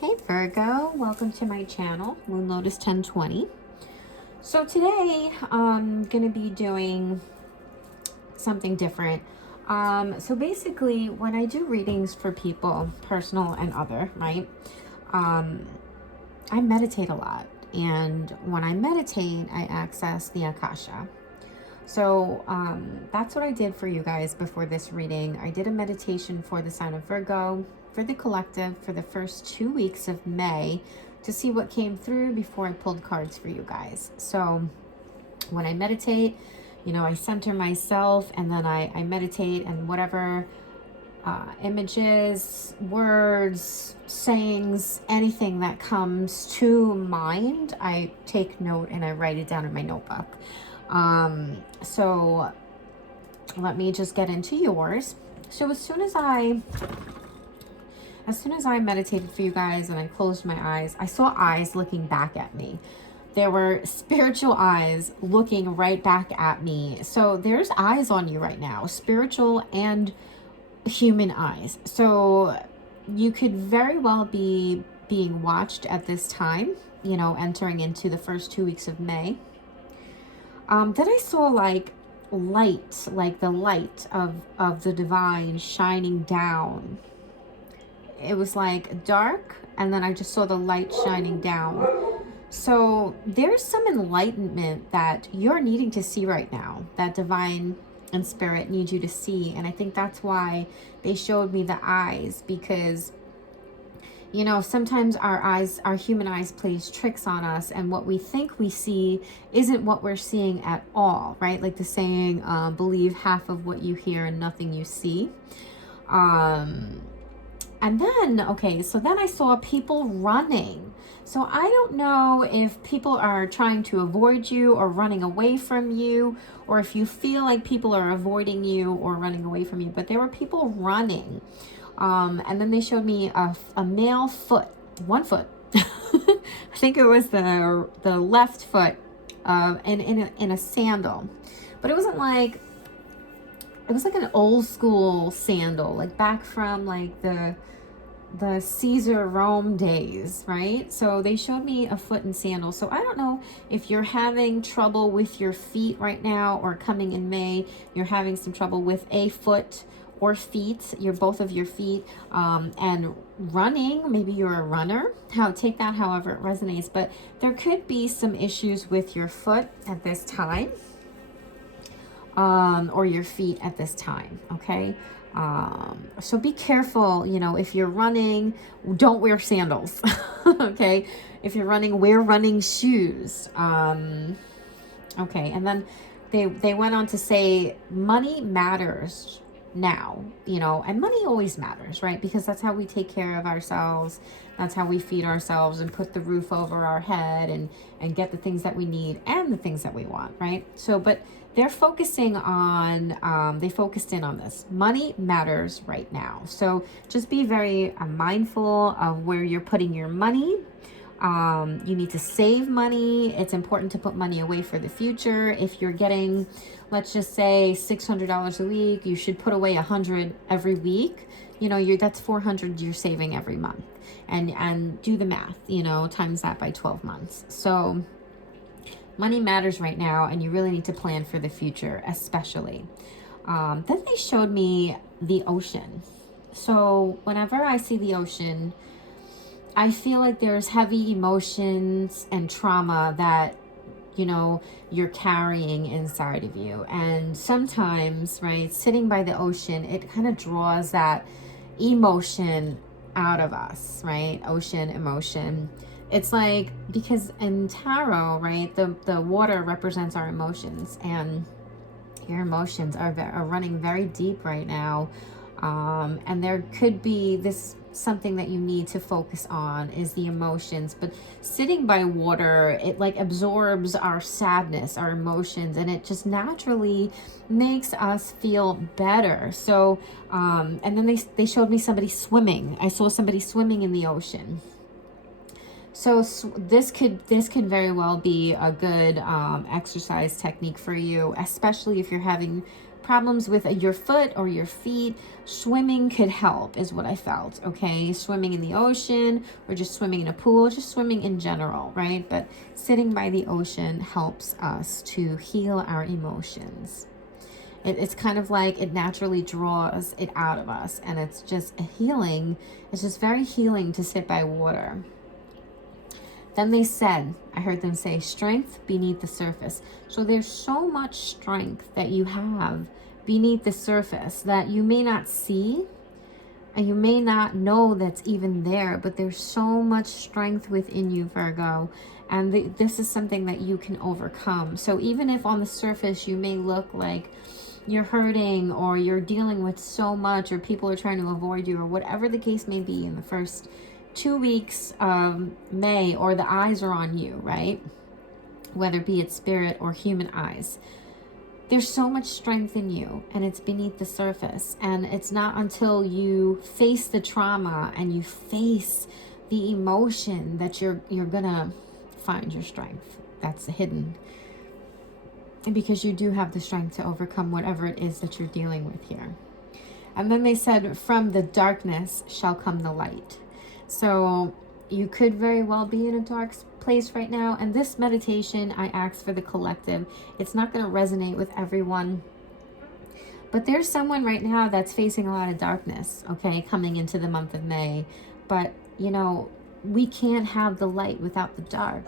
Hey Virgo, welcome to my channel, Moon Lotus 1020. So today I'm going to be doing something different. So basically when I do readings for people, personal and other, right, I meditate a lot. And when I meditate, I access the Akasha. So that's what I did for you guys before this reading. I did a meditation for the sign of Virgo, for the collective, for the first 2 weeks of May to see what came through before I pulled cards for you guys. So when I meditate, you know, I center myself and then I meditate, and whatever images, words, sayings, anything that comes to mind, I take note and I write it down in my notebook. So let me just get into yours. So as soon as I meditated for you guys and I closed my eyes, I saw eyes looking back at me. There were spiritual eyes looking right back at me. So there's eyes on you right now, spiritual and human eyes. So you could very well be being watched at this time, you know, entering into the first 2 weeks of May. Then I saw like light, like the light of the divine shining down. It was like dark, and then I just saw the light shining down. So there's some enlightenment that you're needing to see right now, that divine and spirit need you to see. And I think that's why they showed me the eyes, because you know, sometimes our human eyes plays tricks on us, and what we think we see isn't what we're seeing at all, right? Like the saying, believe half of what you hear and nothing you see. And then, okay, so then I saw people running. So I don't know if people are trying to avoid you or running away from you, or if you feel like people are avoiding you or running away from you, but there were people running. And then they showed me a male foot, 1 foot. I think it was the left foot, in a sandal, but it wasn't like, it was like an old school sandal, like back from like the Caesar Rome days, right? So they showed me a foot in sandals. So I don't know if you're having trouble with your feet right now, or coming in May, you're having some trouble with a foot or feet, both of your feet, and running. Maybe you're a runner. Take that however it resonates, but there could be some issues with your foot at this time, or your feet at this time, okay? So be careful, you know, if you're running, don't wear sandals, okay? If you're running, wear running shoes. Okay, and then they went on to say money matters now, you know, and money always matters, right? Because that's how we take care of ourselves. That's how we feed ourselves and put the roof over our head and get the things that we need and the things that we want, right? So, but they're focusing on, they focused in on this. Money matters right now. So just be very mindful of where you're putting your money. You need to save money. It's important to put money away for the future. If you're getting, let's just say $600 a week, you should put away $100 every week. You know, that's $400 you're saving every month, and do the math, you know, times that by 12 months. So money matters right now, and you really need to plan for the future, especially. Then they showed me the ocean. So whenever I see the ocean, I feel like there's heavy emotions and trauma that, you know, you're carrying inside of you. And sometimes, right, sitting by the ocean, it kind of draws that emotion out of us, right? Ocean emotion. It's like, because in tarot, right, the water represents our emotions, and your emotions are running very deep right now. And there could be this, something that you need to focus on is the emotions. But sitting by water, it like absorbs our sadness, our emotions, and it just naturally makes us feel better. So and then they showed me somebody swimming. I saw somebody swimming in the ocean. So this could very well be a good exercise technique for you, especially if you're having problems with your foot or your feet, swimming could help, is what I felt, okay? Swimming in the ocean or just swimming in a pool, just swimming in general, right? But sitting by the ocean helps us to heal our emotions. It's kind of like it naturally draws it out of us, and it's just a healing. It's just very healing to sit by water. Then they said, I heard them say, strength beneath the surface. So there's so much strength that you have beneath the surface that you may not see and you may not know that's even there, but there's so much strength within you, Virgo. And this is something that you can overcome. So even if on the surface you may look like you're hurting or you're dealing with so much or people are trying to avoid you or whatever the case may be in the first 2 weeks of May, or the eyes are on you, right? Whether be it spirit or human eyes. There's so much strength in you, and it's beneath the surface. And it's not until you face the trauma and you face the emotion that you're gonna find your strength that's hidden. Because you do have the strength to overcome whatever it is that you're dealing with here. And then they said, from the darkness shall come the light. So you could very well be in a dark place right now. And this meditation, I asked for the collective. It's not going to resonate with everyone. But there's someone right now that's facing a lot of darkness, okay, coming into the month of May. But, you know, we can't have the light without the dark.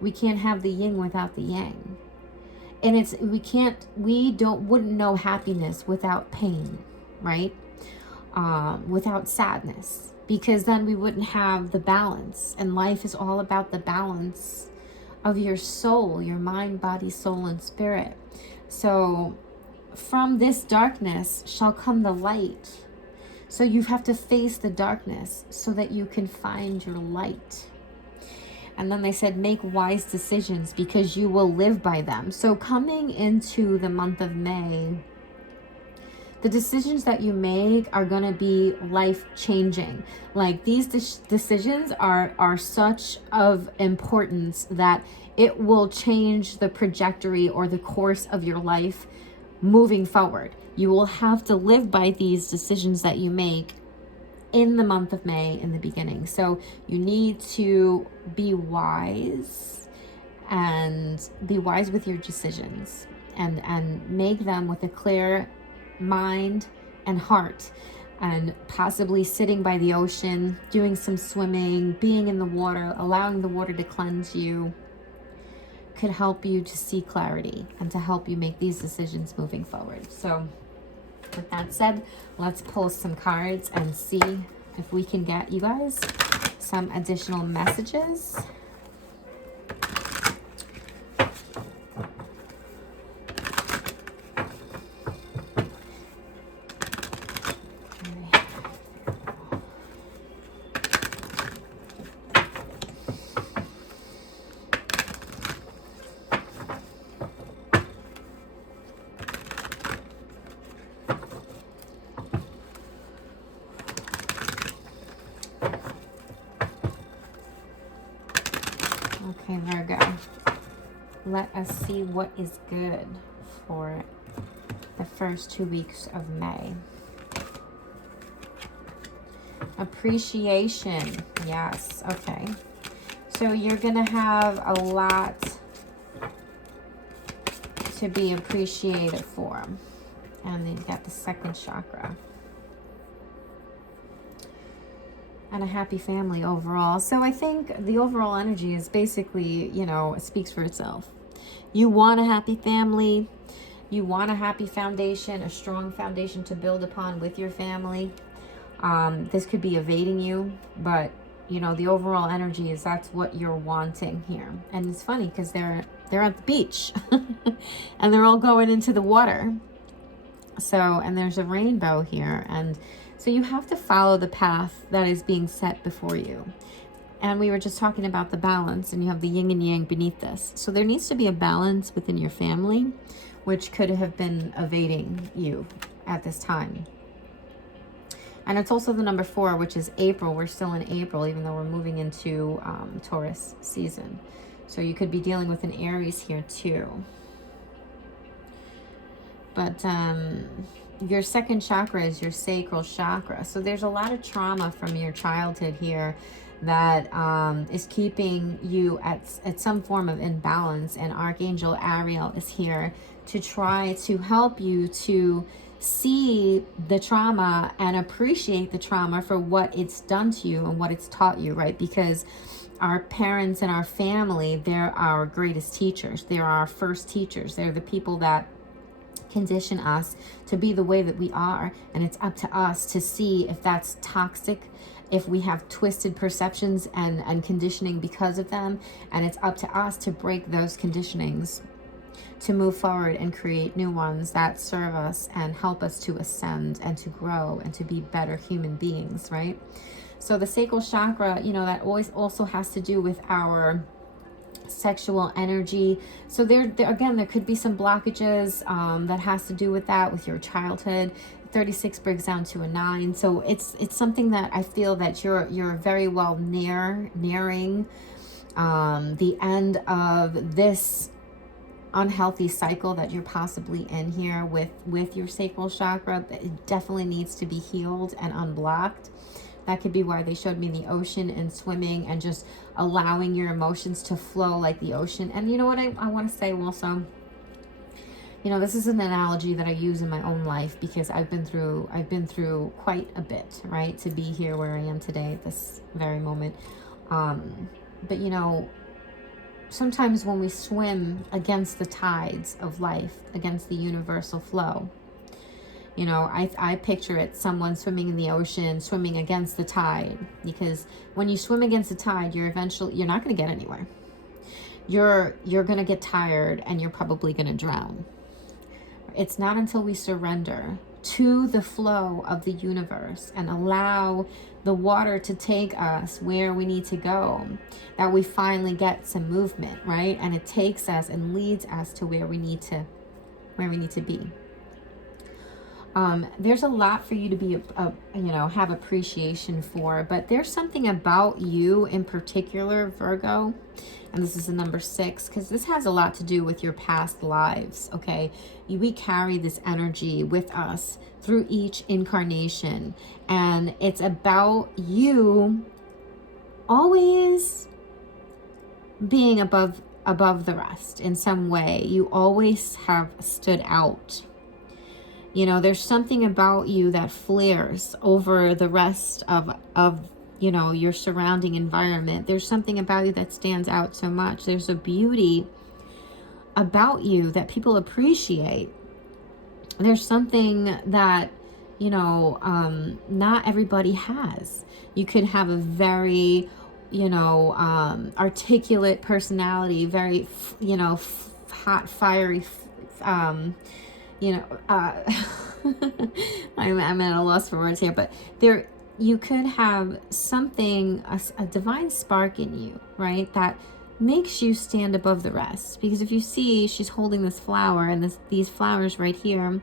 We can't have the yin without the yang. And wouldn't know happiness without pain, right? Without sadness. Because then we wouldn't have the balance. And life is all about the balance of your soul, your mind, body, soul, and spirit. So from this darkness shall come the light. So you have to face the darkness so that you can find your light. And then they said, make wise decisions because you will live by them. So coming into the month of May, the decisions that you make are going to be life-changing. Like these decisions are such of importance that it will change the trajectory or the course of your life moving forward. You will have to live by these decisions that you make in the month of May in the beginning. So you need to be wise and be wise with your decisions and make them with a clear mind and heart, and possibly sitting by the ocean, doing some swimming, being in the water, allowing the water to cleanse you could help you to see clarity and to help you make these decisions moving forward. So with that said, let's pull some cards and see if we can get you guys some additional messages. Okay, Virgo, let us see what is good for the first 2 weeks of May. Appreciation, yes, okay. So you're going to have a lot to be appreciated for. And then you got the second chakra. And a happy family overall. So I think the overall energy is basically, you know, it speaks for itself. You want a happy family. You want a happy foundation, a strong foundation to build upon with your family. This could be evading you, but, you know, the overall energy is that's what you're wanting here. And it's funny because they're at the beach and they're all going into the water. So, and there's a rainbow here, and so you have to follow the path that is being set before you. And we were just talking about the balance, and you have the yin and yang beneath this. So there needs to be a balance within your family, which could have been evading you at this time. And it's also the number 4, which is April. We're still in April, even though we're moving into Taurus season. So you could be dealing with an Aries here too. But your second chakra is your sacral chakra. So there's a lot of trauma from your childhood here that is keeping you at some form of imbalance. And Archangel Ariel is here to try to help you to see the trauma and appreciate the trauma for what it's done to you and what it's taught you, right? Because our parents and our family, they're our greatest teachers. They're our first teachers. They're the people that condition us to be the way that we are. And it's up to us to see if that's toxic, if we have twisted perceptions and conditioning because of them. And it's up to us to break those conditionings, to move forward and create new ones that serve us and help us to ascend and to grow and to be better human beings, right? So the sacral chakra, you know, that always also has to do with our sexual energy. So there again, there could be some blockages that has to do with that, with your childhood. 36 breaks down to a 9. So it's something that I feel that you're very well nearing the end of this unhealthy cycle that you're possibly in here with your sacral chakra. It definitely needs to be healed and unblocked. That could be why they showed me the ocean and swimming and just allowing your emotions to flow like the ocean. And you know what I want to say also, you know, this is an analogy that I use in my own life because I've been through quite a bit, right, to be here where I am today at this very moment. But you know, sometimes when we swim against the tides of life, against the universal flow, you know, I picture it, someone swimming in the ocean, swimming against the tide. Because when you swim against the tide, you're not going to get anywhere. You're going to get tired and you're probably going to drown. It's not until we surrender to the flow of the universe and allow the water to take us where we need to go that we finally get some movement, right? And it takes us and leads us to where we need to be. There's a lot for you to be, have appreciation for, but there's something about you in particular, Virgo, and this is the number 6, because this has a lot to do with your past lives, okay? We carry this energy with us through each incarnation, and it's about you always being above the rest in some way. You always have stood out. You know, there's something about you that flares over the rest of you know, your surrounding environment. There's something about you that stands out so much. There's a beauty about you that people appreciate. There's something that, you know, not everybody has. You could have a very, you know, articulate personality, very, you know, hot, fiery, you know, I'm at a loss for words here, but there, you could have something, a divine spark in you, right, that makes you stand above the rest. Because if you see, she's holding this flower, and these flowers right here,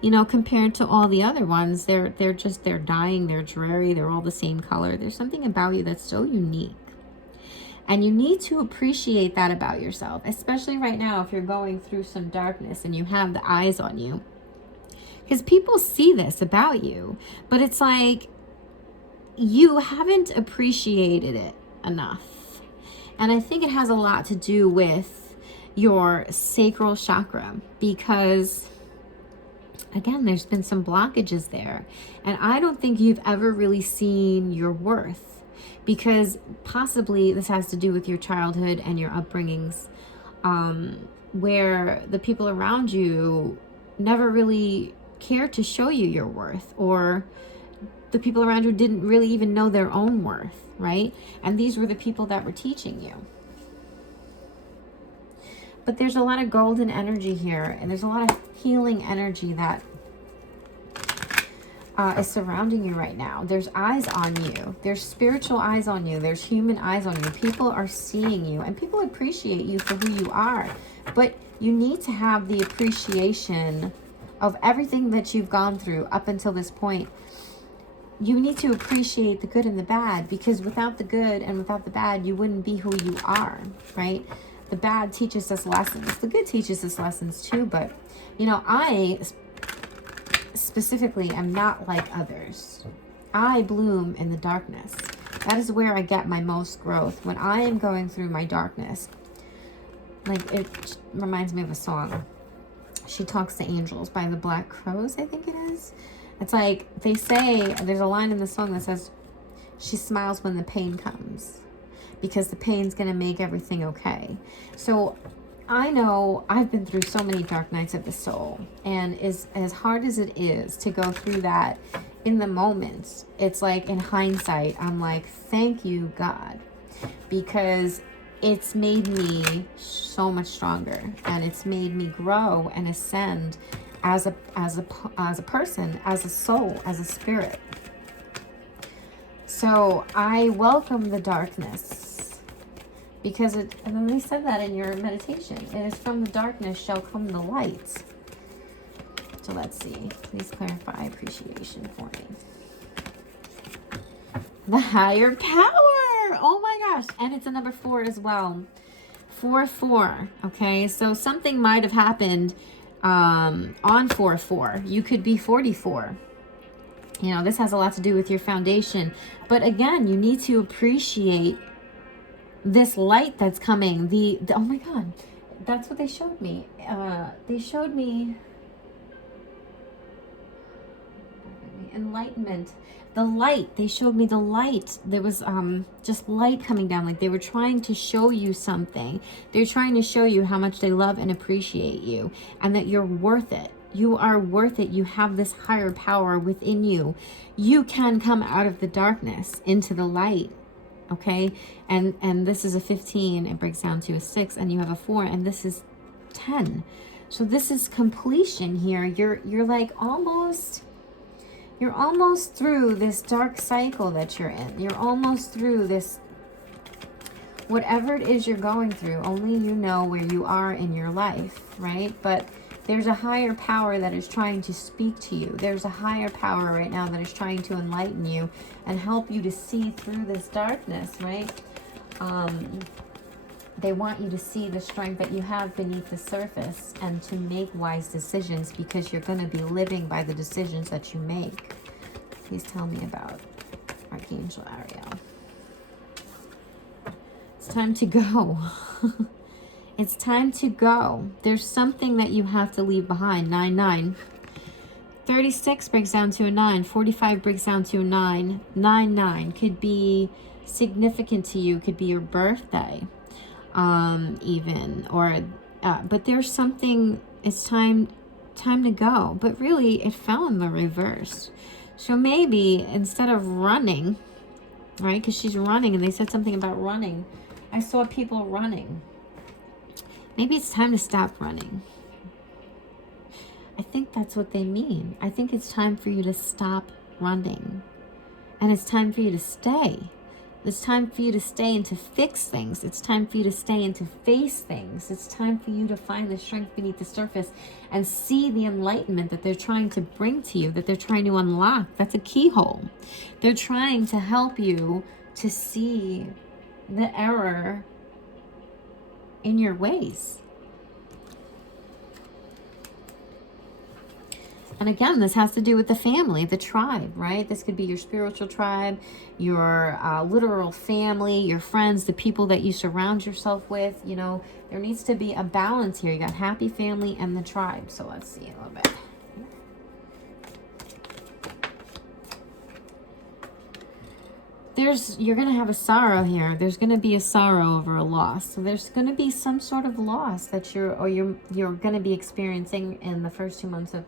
you know, compared to all the other ones, they're dying, they're dreary, they're all the same color. There's something about you that's so unique. And you need to appreciate that about yourself, especially right now if you're going through some darkness and you have the eyes on you. Because people see this about you, but it's like you haven't appreciated it enough. And I think it has a lot to do with your sacral chakra, because again, there's been some blockages there. And I don't think you've ever really seen your worth. Because possibly this has to do with your childhood and your upbringings, where the people around you never really cared to show you your worth, or the people around you didn't really even know their own worth, right? And these were the people that were teaching you. But there's a lot of golden energy here, and there's a lot of healing energy that is surrounding you right now. There's eyes on you. There's spiritual eyes on you. There's human eyes on you. People are seeing you, and people appreciate you for who you are. But you need to have the appreciation of everything that you've gone through up until this point. You need to appreciate the good and the bad, because without the good and without the bad, you wouldn't be who you are, right? The bad teaches us lessons. The good teaches us lessons too, but, you know, I specifically am not like others. I bloom in the darkness. That is where I get my most growth. When I am going through my darkness, like, it reminds me of a song. She Talks to Angels by the Black Crows, I think it is. It's like, they say, there's a line in the song that says, she smiles when the pain comes, because the pain's going to make everything okay. So I know I've been through so many dark nights of the soul, and as hard as it is to go through that in the moment, it's like, in hindsight, I'm like, thank you, God, because it's made me so much stronger, and it's made me grow and ascend as a person, as a soul, as a spirit. So I welcome the darkness, because and then they said that in your meditation, it is from the darkness shall come the light. So let's see. Please clarify appreciation for me. The higher power. Oh my gosh. And it's a number 4 as well. 4-4. Okay. So something might have happened on 4-4. You could be 44. You know, this has a lot to do with your foundation. But again, you need to appreciate this light that's coming. Oh my God. That's what they showed me. They showed me enlightenment. The light. They showed me the light. There was just light coming down. Like, they were trying to show you something. They're trying to show you how much they love and appreciate you, and that you're worth it. You are worth it. You have this higher power within you. You can come out of the darkness into the light. Okay? And this is a 15. It breaks down to a 6, and you have a 4, and this is 10. So this is completion here. You're like you're almost through this dark cycle that you're in. You're almost through this, whatever it is you're going through. Only you know where you are in your life, right? But there's a higher power that is trying to speak to you. There's a higher power right now that is trying to enlighten you and help you to see through this darkness, right? They want you to see the strength that you have beneath the surface and to make wise decisions, because you're going to be living by the decisions that you make. Please tell me about Archangel Ariel. It's time to go. It's time to go. There's something that you have to leave behind. 9-9. 36 breaks down to a 9. 45 breaks down to a 9. 9-9 could be significant to you. Could be your birthday. Even, or but there's something. It's time to go, but really it fell in the reverse. So maybe instead of running, right, because she's running, and they said something about running, I saw people running. Maybe it's time to stop running. I think that's what they mean. I think it's time for you to stop running, and it's time for you to stay. It's time for you to stay and to fix things. It's time for you to stay and to face things. It's time for you to find the strength beneath the surface and see the enlightenment that they're trying to bring to you, that they're trying to unlock. That's a keyhole. They're trying to help you to see the error in your ways. And again, this has to do with the family, the tribe, right? This could be your spiritual tribe, your literal family, your friends, the people that you surround yourself with. You know, there needs to be a balance here. You got happy family and the tribe. So let's see a little bit. You're going to have a sorrow here. There's going to be a sorrow over a loss. So there's going to be some sort of loss that you're going to be experiencing in the first 2 months the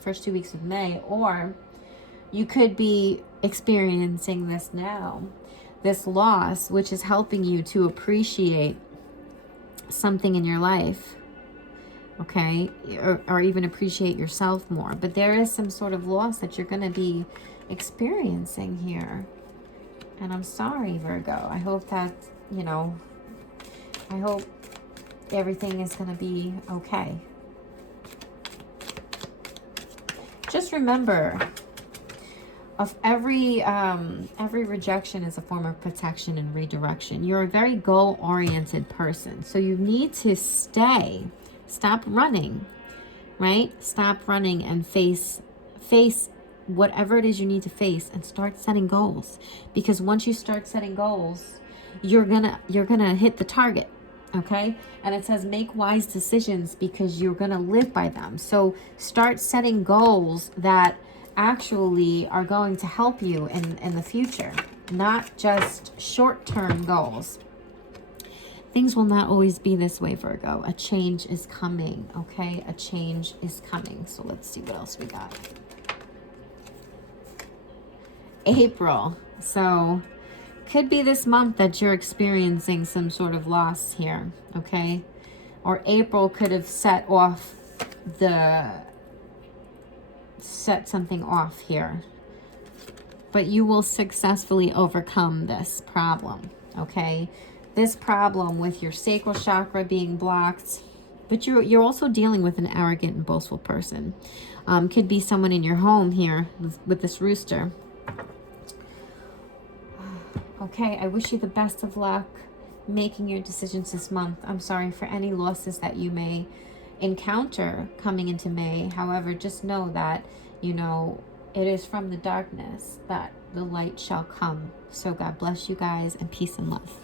first 2 weeks of May, or you could be experiencing this now, this loss, which is helping you to appreciate something in your life, okay, or even appreciate yourself more. But there is some sort of loss that you're going to be experiencing here. And I'm sorry, Virgo. I hope that, I hope everything is going to be okay. Just remember, of every rejection is a form of protection and redirection. You're a very goal-oriented person, so you need to stop running, right? Stop running and face whatever it is you need to face, and start setting goals. Because once you start setting goals, you're gonna hit the target. Okay, and it says make wise decisions because you're gonna live by them. So start setting goals that actually are going to help you in the future, not just short-term goals. Things will not always be this way, Virgo. A change is coming, okay? A change is coming. So let's see what else we got. April. So could be this month that you're experiencing some sort of loss here, okay? Or April could have set something off here. But you will successfully overcome this problem, okay? This problem with your sacral chakra being blocked, but you're also dealing with an arrogant and boastful person. Could be someone in your home here with this rooster. Okay, I wish you the best of luck making your decisions this month. I'm sorry for any losses that you may encounter coming into May. However, just know that, you know, it is from the darkness that the light shall come. So God bless you guys, and peace and love.